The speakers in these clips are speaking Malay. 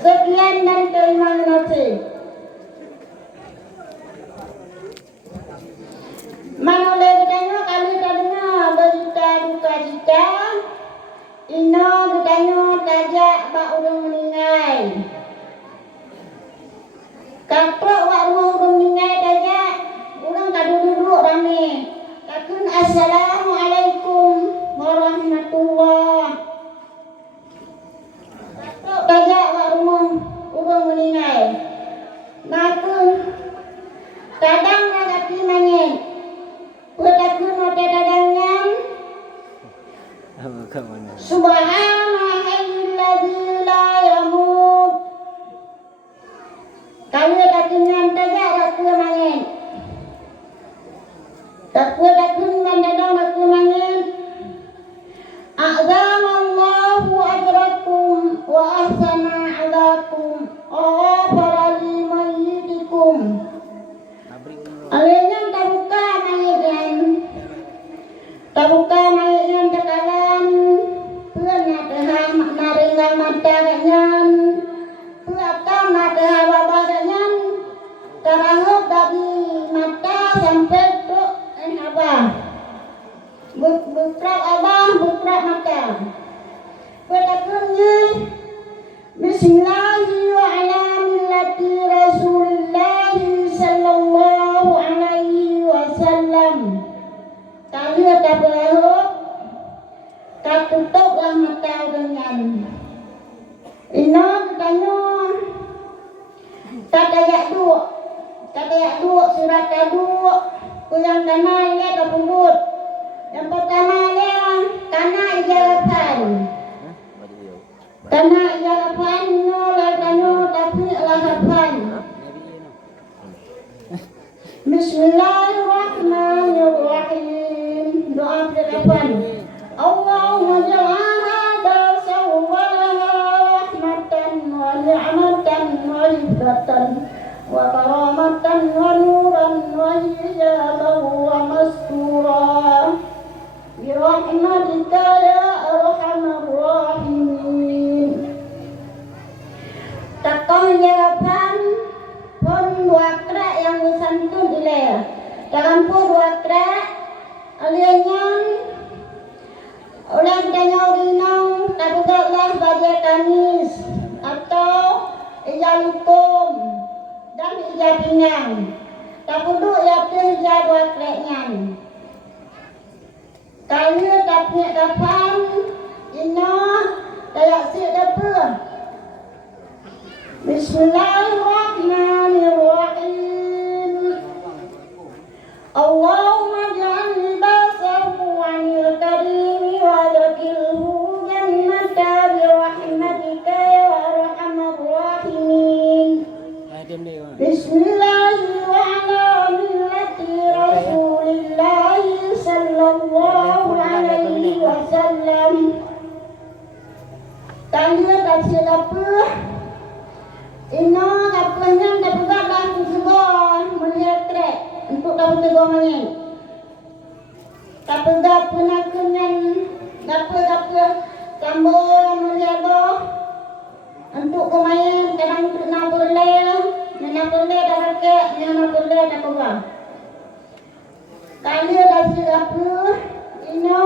Sekian dan terima kasih. Manoleh bertanya kali tadinya berita duka cita. Ino bertanya tajak bak urung meninggal. Kaprok wak urung meninggal tajak urung tak duduk rame. Kakun assalamualaikum warahmatullahi. Kaprok tajak wak urung meninggal. Nakun kadang nak mangin. Bertakun mata dadangnya. Subhanallahilladzi la yamut. Kalau takungan tajak takun mangin. Takun mandadang takun mangin. A'zamallahu ajrakum wa ahsana 'alakum wa ghafara li mayyitikum. Alenya tabuka mayitnya. Tabuka mayitnya terkalam. Puan nateham naringang mata kanyan. Puakam nateham babak kanyan. Teranguk dari mata sampai ke abah. Bukrak abah, bukrak mata. Petakunnya Bismillahirrahmanirrahim. Rasulullah sallallahu alaihi wasallam. Kali tak berahut, tak tutuplah mata dengan. Ina bertanya, kata yak dua surat kedua. Yang kanan dia ke pundut. Yang pertama dia tanah ijarapan. Tanah ijarapan nolak tanya tapi lahapan. Bismillahirrahmanirrahim. Doa pertama. Allahumma ja'al hadha sawwalaha rahmatan wa ni'matan wa hidatan wa karamatan wa nuran wa hijaban wa mastura bi rahmatika ya arhamar rahimin. Takkan jarapan pun dua krak yang disantun ilai. Dalam pun dua krak aliannya orang tanya urinang tak bukalah baca Kamis atau ijalukum dan ijab pinggang. Tak duduk ya ijab dua kraknya. Kali tapi kapan ina tayak sik dapur. Bismillahirrahmanirrahim. Allahumma ja'al libasahu 'anil karimi wa dakilhu jannata bi rahmatika ya arhamar rahimin. Bismillahirrahmanirrahim. Rasulillah sallallahu alaihi wasallam. Tanya tak siapa. Ina kapanya tak buka lampu sebuah melihat trek untuk tahu tegur mangin. Tak pegang penakungan gapa tambah melihat boh untuk kemain kadang untuk nak boleh dah rakyat nak boleh dah pegang. Kali dah siapa Ina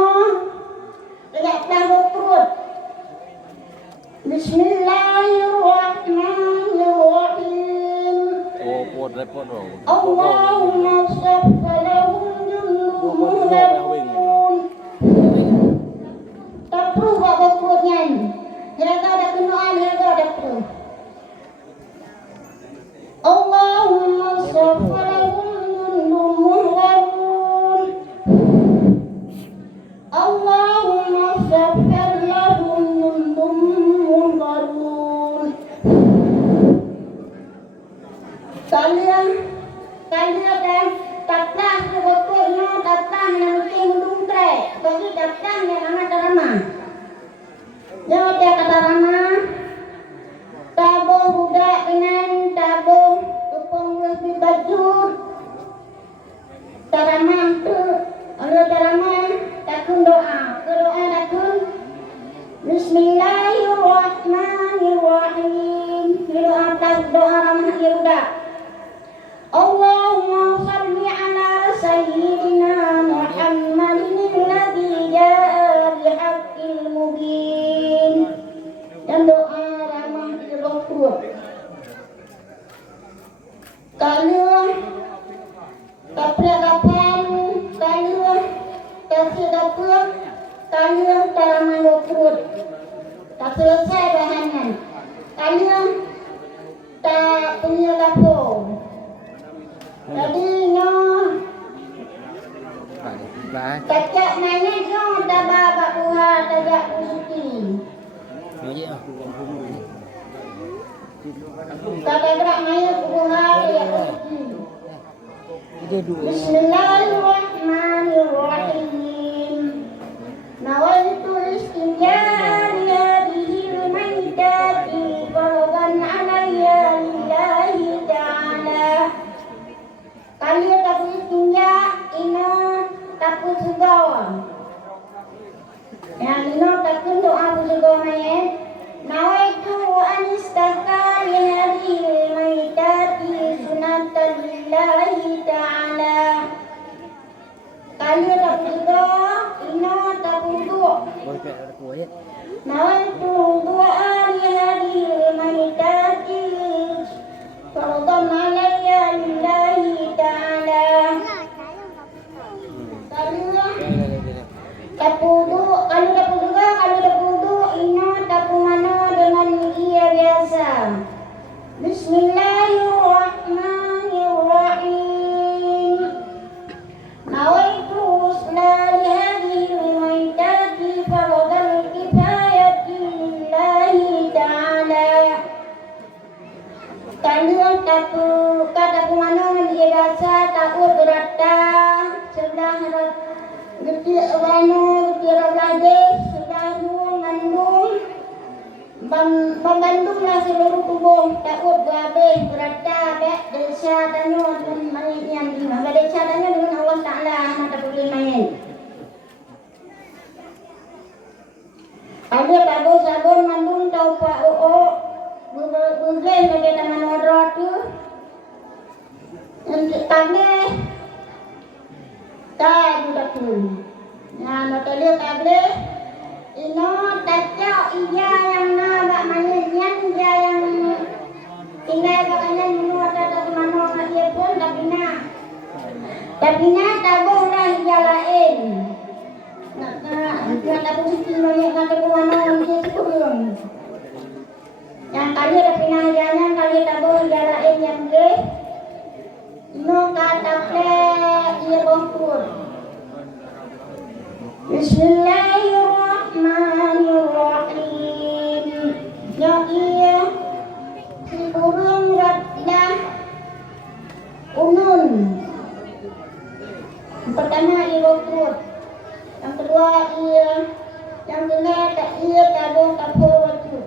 tegak tahu perut. Bismillahirrahmanirrahim. Allahumma safalahum junnuhum. Tak perlu buat berkurutnya. Jaga ada kenaan, jaga ada perlu. Allahumma safalahum junnuhum. Allahumma safalahum junnuhum. Kalian tatang pokoknya tatang yang tinggung trek bagi tatang yang anak ramah. Jawab dia kata ramah. Tadi no Cacak mana no tabak bak buha tajak kusuki. Kata gerak maya buha tajak kusuki. Bismillahirrahmanirrahim. Nawaitu istinjari hadihil maitati fardan alayya lillahi ta'ala. Kali takut istinja ina takut segawa. Yang ina takut doa segawa maya. Nawaitu anistaqali hadihil maitati sunatan lillahi ta'ala. Kali takut segawa ina takut doa. Nawaitu doa hadihil maitati fardan alayya lillahi ta'ala. Tapudu, kalau tapu juga, kalau tapudu ina tapu mana dengan ia biasa. Bismillahirrahmanirrahim. Nawaitu uslali hadhil maitati faradal kifayati lillahi ta'ala. Kalian tapu katapu mana dia biasa takut berata sebelah gede wano gede rablade sebelah mengandung membandunglah seluruh tubuh takut berhabis berata bek desa tanya dengan yang lima desa tanya dengan Allah Ta'ala mata boleh main. Ada tabur sabun mandung tau pak bergeng bagi tangan orang tu untuk tableh tak budak tu. Nah, notoleh tableh ino tacak iya yang nak mana yang dia yang tinggal katanya menurut kata mana dia pun tapi nak tabur lah dia lain. Nak dia tabur sikit banyak kata mana dia sebelum. Yang kali ada pinangannya kali tabur dia lain yang ke ino kata ia bongkur. Bismillahirrahmanirrahim. Ya iya si burung raddah unun. Pertama ia bongkur. Yang kedua ia yang ketiga tak ia tabur waktu.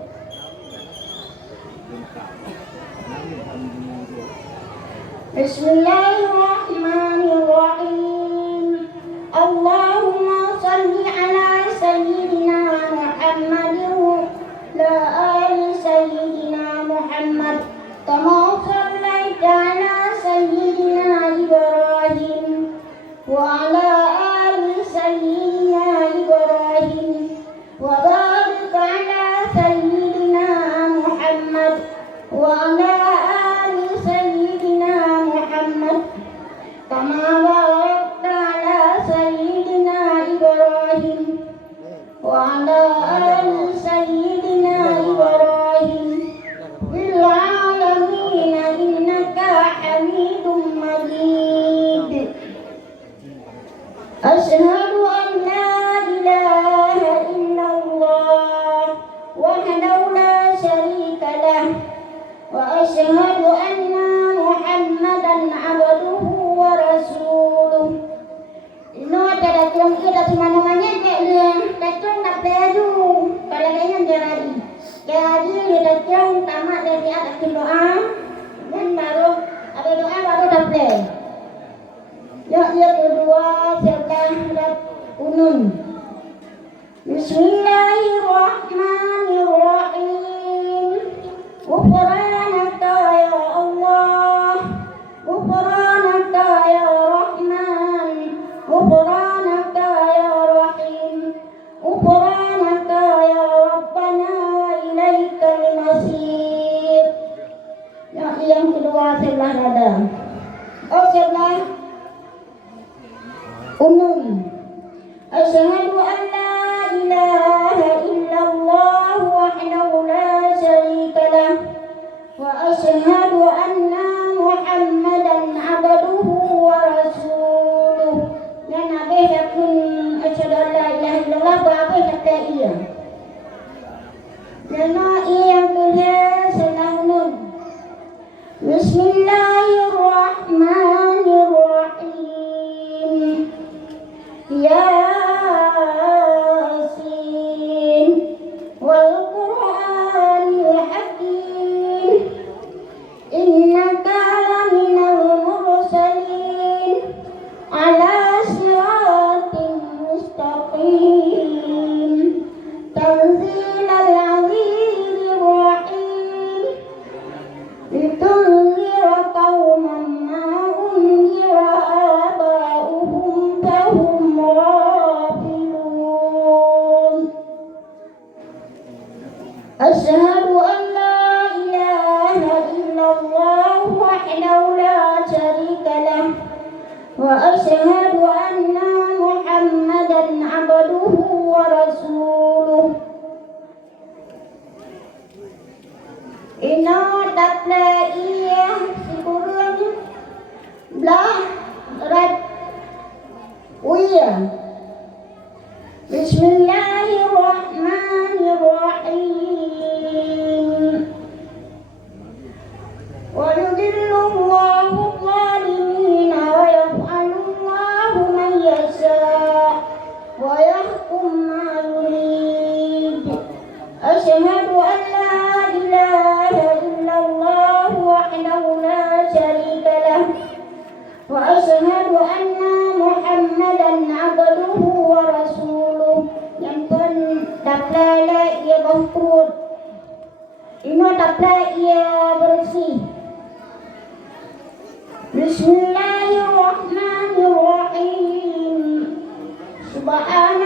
Bismillahirrahmanirrahim. Allahumma salli ala sayyidina Muhammadin la ali sayyidina Muhammad kama sallaita ala sayyidina Ibrahim wa ala ali sayyidina Ibrahim wa barik ala sayyidina Muhammad wa ala kama barakta ala sayyidina Ibrahim wa ala ali sayyidina Ibrahim fil alamin innaka hamidum majid. Asyhadu an la ilaha illallah wahdahu la syarika lah wa asyhadu anna Muhammadan abduhu wa rasuluh. Ino ada datung kita semuanya dia datung tak baju. Kalau kayaknya dia lari. Dia lari dia datung tamat dari atas doa dan baru ada doa baru dapat. Yang kedua sebelah unun. Bismillahirrahmanirrahim. Ghufranaka ya Allah, ghufranaka ya Rahman, ghufranaka ya Rahim, ghufranaka ya Rabbana wa ilaikal masir. Yang kedua sebelah dada. Sebelah unun. Asyhadu an la ilaha illallah wahdahu la syarika lah wa asyhadu anna Muhammadan abduhu Bismillahirrahmanirrahim. Yasin wal Qur'anil hakim. Innaka laminal mursalin ala siratin mustaqim. Tanzilal azizir rahim. Litunzira qauman ma unzira aba'uhum fahum ghafilun. Asyhadu an la ilaha illallah wahdahu la syarika lah wa asyhadu anna Muhammadan abduhu wa rasuluh. Ina takla iya sikurang blah rat uya. Bismillahirrahmanirrahim. Wa yudillu Allahu adh-dhalimina wa yaf'alu Allahu man yasha' wa yahkum ma yurid. Asyhadu an la ilaha illallah wahdahu la syarika lah wa asyhadu anna Muhammadan abduhu wa rasuluh. Yang pun taplala ia bangkrut. Ino tapla ia bersih. Bismillahirrahmanirrahim. Subhan